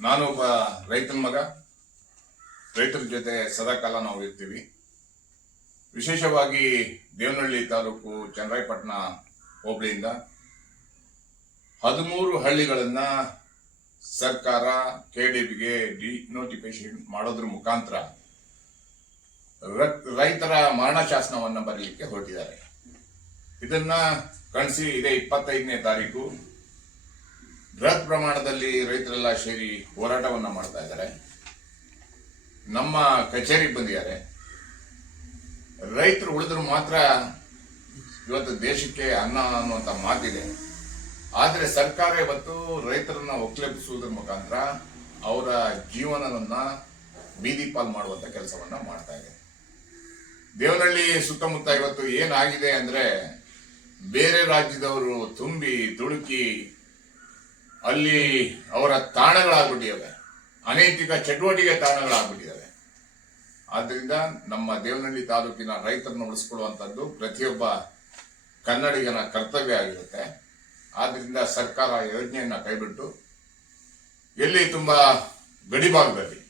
ನಾನು ಒಬ್ಬ ರೈತನ ಮಗ. ರೈತರ ಜೊತೆ ಸದಾಕಾಲ ನಾವು ಇರ್ತೀವಿ. ವಿಶೇಷವಾಗಿ ದೇವನಹಳ್ಳಿ ತಾಲೂಕು ಚನ್ನರಾಯಪಟ್ಟಣ ಹೋಬಳಿಯಿಂದ 13 ಹಳ್ಳಿಗಳನ್ನ ಸರ್ಕಾರ ಕೆಡಿಬಿಗೆ ಡಿನೋಟಿಫಿಕೇಶನ್ ಮಾಡೋದ್ರ ಮುಖಾಂತರ ರೈತರ ಮರಣ ಶಾಸನವನ್ನ ಬರಲಿಕ್ಕೆ ಹೊರಟಿದ್ದಾರೆ. ಇದನ್ನ ಕಳಿಸಿ ಇದೇ 25ನೇ ತಾರೀಕು ಬೃಹತ್ ಪ್ರಮಾಣದಲ್ಲಿ ರೈತರೆಲ್ಲ ಸೇರಿ ಹೋರಾಟವನ್ನ ಮಾಡ್ತಾ ಇದ್ದಾರೆ. ನಮ್ಮ ಕಚೇರಿಗೆ ಬಂದಿದ್ದಾರೆ. ರೈತರು ಉಳಿದ್ರು ಮಾತ್ರ ಇವತ್ತು ದೇಶಕ್ಕೆ ಅನ್ನ ಅನ್ನುವಂತ ಮಾತಿದೆ. ಆದರೆ ಸರ್ಕಾರ ಇವತ್ತು ರೈತರನ್ನ ಒಕ್ಕಲೆಬ್ಬಿಸುವುದರ ಮುಖಾಂತರ ಅವರ ಜೀವನವನ್ನ ಬೀದಿ ಪಾಲ್ ಮಾಡುವಂತ ಕೆಲಸವನ್ನ ಮಾಡ್ತಾ ಇದೆ. ದೇವನಹಳ್ಳಿ ಸುತ್ತಮುತ್ತ ಇವತ್ತು ಏನಾಗಿದೆ ಅಂದ್ರೆ, ಬೇರೆ ರಾಜ್ಯದವರು ತುಂಬಿ ತುಳುಕಿ ಅಲ್ಲಿ ಅವರ ತಾಣಗಳಾಗ್ಬಿಟ್ಟಿವೆ, ಅನೈತಿಕ ಚಟುವಟಿಕೆ ತಾಣಗಳಾಗ್ಬಿಟ್ಟಿದ್ದಾವೆ. ಆದ್ರಿಂದ ನಮ್ಮ ದೇವನಹಳ್ಳಿ ತಾಲೂಕಿನ ರೈತರನ್ನು ಉಳಿಸ್ಕೊಳ್ಳುವಂಥದ್ದು ಪ್ರತಿಯೊಬ್ಬ ಕನ್ನಡಿಗನ ಕರ್ತವ್ಯ ಆಗಿರುತ್ತೆ. ಆದ್ರಿಂದ ಸರ್ಕಾರ ಯೋಜನೆಯನ್ನ ಕೈಬಿಟ್ಟು ಎಲ್ಲಿ ತುಂಬಾ ಗಡಿಭಾಗದಲ್ಲಿ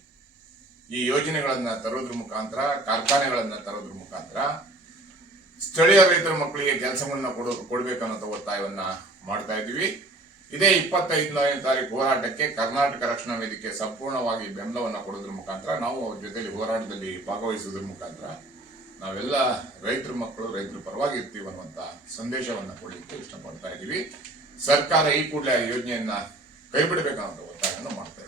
ಈ ಯೋಜನೆಗಳನ್ನ ತರೋದ್ರ ಮುಖಾಂತರ, ಕಾರ್ಖಾನೆಗಳನ್ನ ತರೋದ್ರ ಮುಖಾಂತರ ಸ್ಥಳೀಯ ರೈತರ ಮಕ್ಕಳಿಗೆ ಕೆಲಸವನ್ನ ಕೊಡ್ಬೇಕನ್ನೋ ಒತ್ತಾಯವನ್ನ ಮಾಡ್ತಾ ಇದ್ದೀವಿ. ಇದೇ 25ನೇ ತಾರೀಕು ಹೋರಾಟಕ್ಕೆ ಕರ್ನಾಟಕ ರಕ್ಷಣಾ ವೇದಿಕೆ ಸಂಪೂರ್ಣವಾಗಿ ಬೆಂಬಲವನ್ನ ಕೊಡೋದ್ರ ಮುಖಾಂತರ ನಾವು ಅವ್ರ ಜೊತೆಲಿ ಹೋರಾಟದಲ್ಲಿ ಭಾಗವಹಿಸುವುದ್ರ ಮುಖಾಂತರ ನಾವೆಲ್ಲ ರೈತರ ಮಕ್ಕಳು ರೈತರ ಪರವಾಗಿ ಇರ್ತೀವಿ ಅನ್ನುವಂತ ಸಂದೇಶವನ್ನ ಕೊಡಲಿಕ್ಕೆ ಇಷ್ಟಪಡ್ತಾ ಇದ್ದೀವಿ. ಸರ್ಕಾರ ಈ ಕೂಡಲೇ ಯೋಜನೆಯನ್ನ ಕೈಬಿಡಬೇಕನ್ನೋ ಒತ್ತಾಯವನ್ನು ಮಾಡ್ತಾ ಇದೆ.